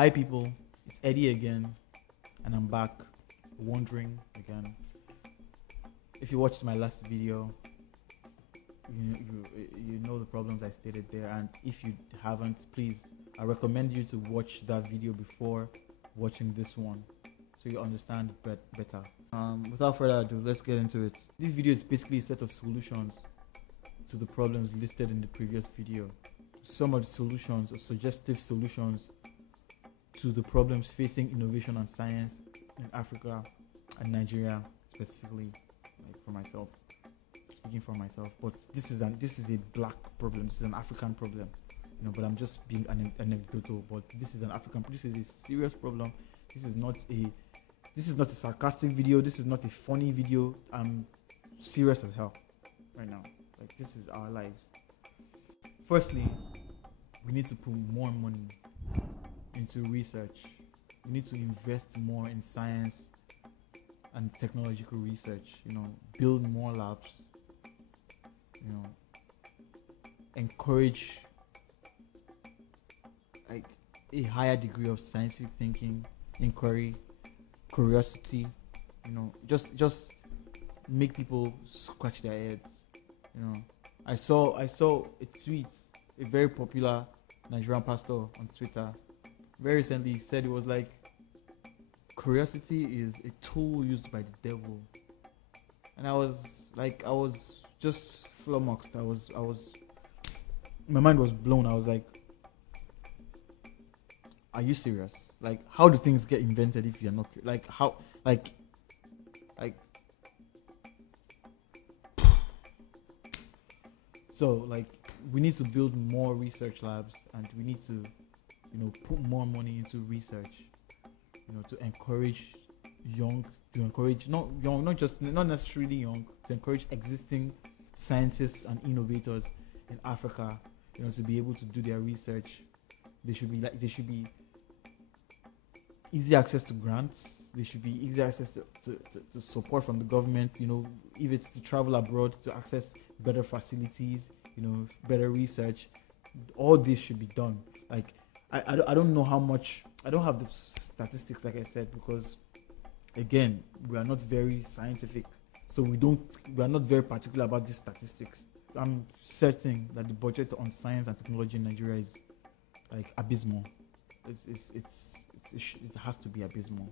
Hi people, it's Eddie again, and I'm back, wondering again. If you watched my last video, you know the problems I stated there, and if you haven't, please, I recommend you to watch that video before watching this one, so you understand better. Without further ado, let's get into it. This video is basically a set of solutions to the problems listed in the previous video. Some of the solutions or suggestive solutions to the problems facing innovation and science in Africa and Nigeria specifically, like for myself, speaking for myself. But this is a black problem. This is an African problem, but I'm just being anecdotal. But this is a serious problem. This is not a sarcastic video. This is not a funny video. I'm serious as hell right now. Like, this is our lives. Firstly, we need to put more money into research. We need to invest more in science and technological research. Build more labs. Encourage like a higher degree of scientific thinking, inquiry, curiosity. Just make people scratch their heads. I saw a tweet, a very popular Nigerian pastor on Twitter very recently said, it was like, curiosity is a tool used by the devil. And I was just flummoxed. My mind was blown. I was like, are you serious? Like, how do things get invented if you're not So, we need to build more research labs, and we need to, put more money into research, to encourage not necessarily young, to encourage existing scientists and innovators in Africa, to be able to do their research. There should be easy access to grants. There should be easy access to support from the government. If it's to travel abroad, to access better facilities, better research. All this should be done. I don't know how much. I don't have the statistics, like I said, because again, we are not very scientific, so we are not very particular about these statistics. I'm certain that the budget on science and technology in Nigeria is abysmal. It has to be abysmal.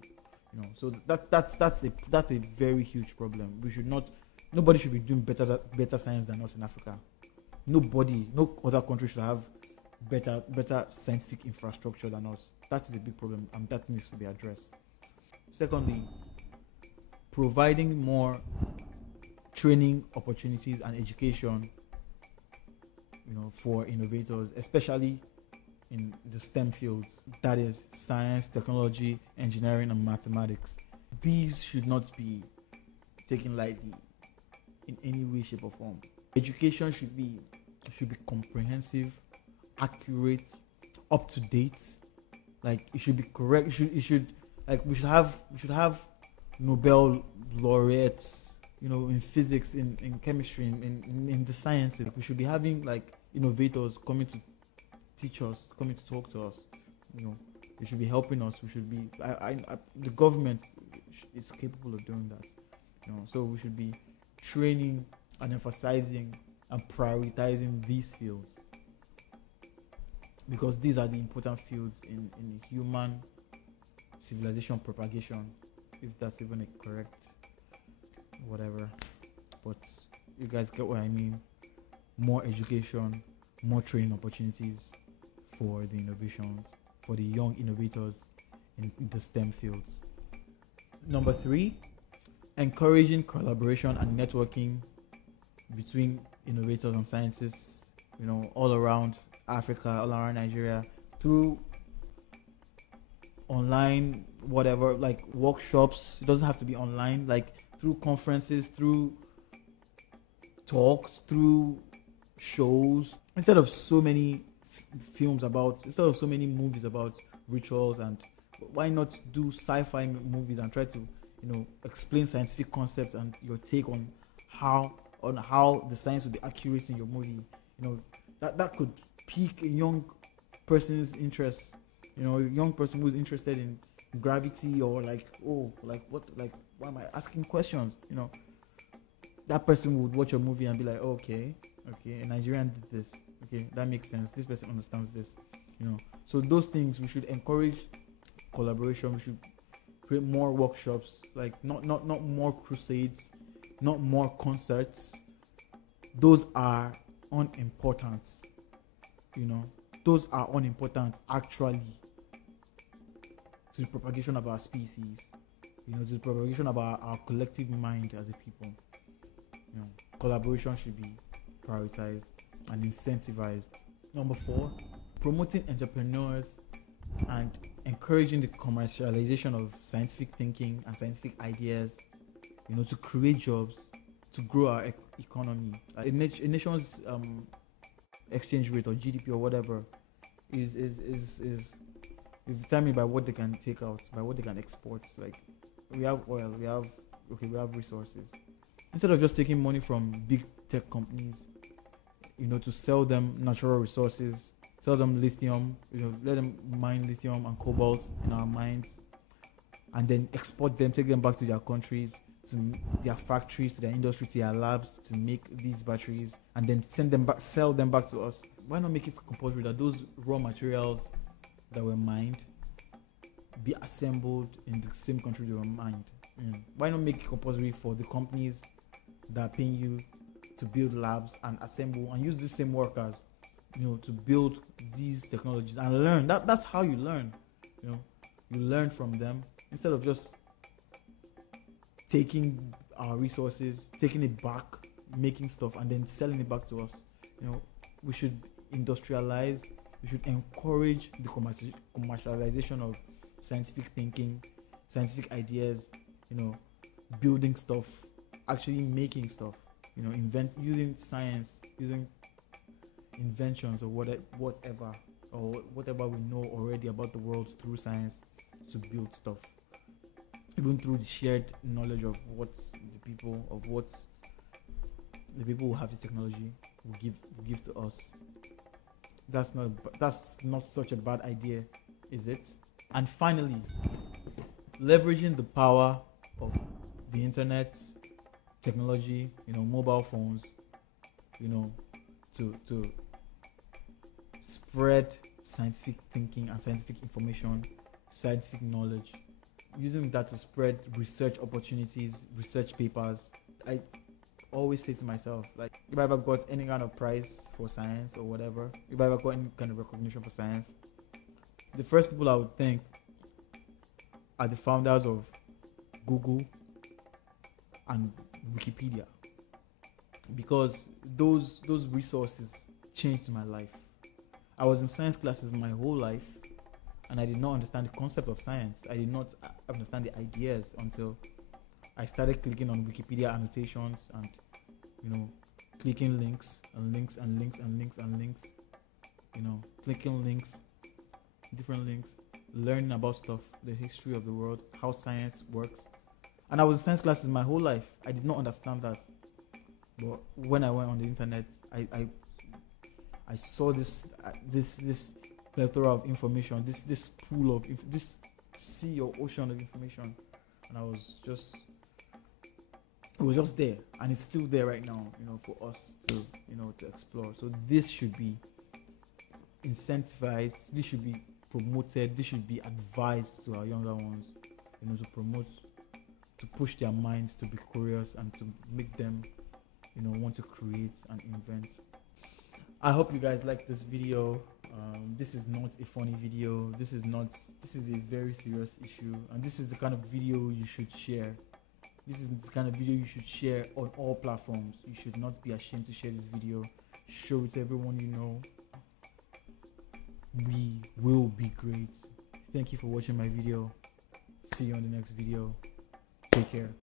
So that's a very huge problem. Nobody should be doing better science than us in Africa. No other country should have better scientific infrastructure than us. That is a big problem, and that needs to be addressed. Secondly, providing more training opportunities and education, for innovators, especially in the STEM fields, that is science, technology, engineering, and mathematics. These should not be taken lightly in any way, shape, or form. Education should be comprehensive, accurate, up to date. It should be correct. We should have Nobel laureates, in physics, in chemistry, in the sciences. We should be having innovators coming to teach us, coming to talk to us. They should be helping us. We should be. The government is capable of doing that. So we should be training and emphasizing and prioritizing these fields, because these are the important fields in human civilization propagation, if that's even a correct whatever. But you guys get what I mean. More education, more training opportunities for the innovations, for the young innovators in the STEM fields. Number 3, encouraging collaboration and networking between innovators and scientists, all around Africa, all around Nigeria, through online, whatever, workshops. It doesn't have to be online, through conferences, through talks, through shows. Instead of so many movies about rituals, and why not do sci-fi movies and try to explain scientific concepts and your take on how the science will be accurate in your movie. That could pique a young person's interest You know, a young person who's interested in gravity, or like, oh, like what, like, why am I asking questions? You know, that person would watch a movie and be like, oh, okay, a Nigerian did this. Okay, that makes sense. This person understands this. You know, so those things, we should encourage collaboration. We should create more workshops, like not more crusades, not more concerts. Those are unimportant. You know, those are unimportant actually to the propagation of our species. You know, to the propagation of our collective mind as a people. You know, collaboration should be prioritized and incentivized. Number 4, promoting entrepreneurs and encouraging the commercialization of scientific thinking and scientific ideas, you know, to create jobs, to grow our economy. A nation's exchange rate or GDP or whatever is determined by what they can take out, by what they can export. Like, we have oil, we have resources. Instead of just taking money from big tech companies, you know, to sell them natural resources, sell them lithium, you know, let them mine lithium and cobalt in our mines, and then export them, take them back to their countries, to their factories, to their industry, to their labs, to make these batteries, and then send them back, sell them back to us. Why not make it compulsory that those raw materials that were mined be assembled in the same country they were mined? Why not make it compulsory for the companies that are paying you to build labs and assemble and use the same workers, you know, to build these technologies and learn? That's how you learn. You know, you learn from them instead of just taking our resources, taking it back, making stuff, and then selling it back to us. You know, we should industrialize. We should encourage the commercialization of scientific thinking, scientific ideas. You know, building stuff, actually making stuff. You know, using science, using inventions or whatever we know already about the world through science to build stuff. Even through the shared knowledge of what the people who have the technology will give to us. That's not such a bad idea, is it? And finally, leveraging the power of the internet, technology, you know, mobile phones, you know, to spread scientific thinking and scientific information, scientific knowledge, using that to spread research opportunities, research papers. I always say to myself, like, if I ever got any kind of prize for science or whatever, if I ever got any kind of recognition for science, the first people I would thank are the founders of Google and Wikipedia, because those resources changed my life. I was in science classes my whole life, and I did not understand the concept of science. I did not understand the ideas until I started clicking on Wikipedia annotations and, you know, clicking links and links and links and links and links, you know, clicking links, different links, learning about stuff, the history of the world, how science works. And I was in science classes my whole life. I did not understand that. But when I went on the internet, I saw this plethora of information, this pool of this sea or ocean of information, and it was just there, and it's still there right now, you know, for us to, you know, to explore. So this should be incentivized, this should be promoted, this should be advised to our younger ones, you know, to push their minds to be curious and to make them, you know, want to create and invent. I hope you guys like this video. This is not a funny video. This is a very serious issue, and this is the kind of video you should share. This is the kind of video you should share on all platforms. You should not be ashamed to share this video. Show it to everyone you know. We will be great. Thank you for watching my video. See you on the next video. Take care.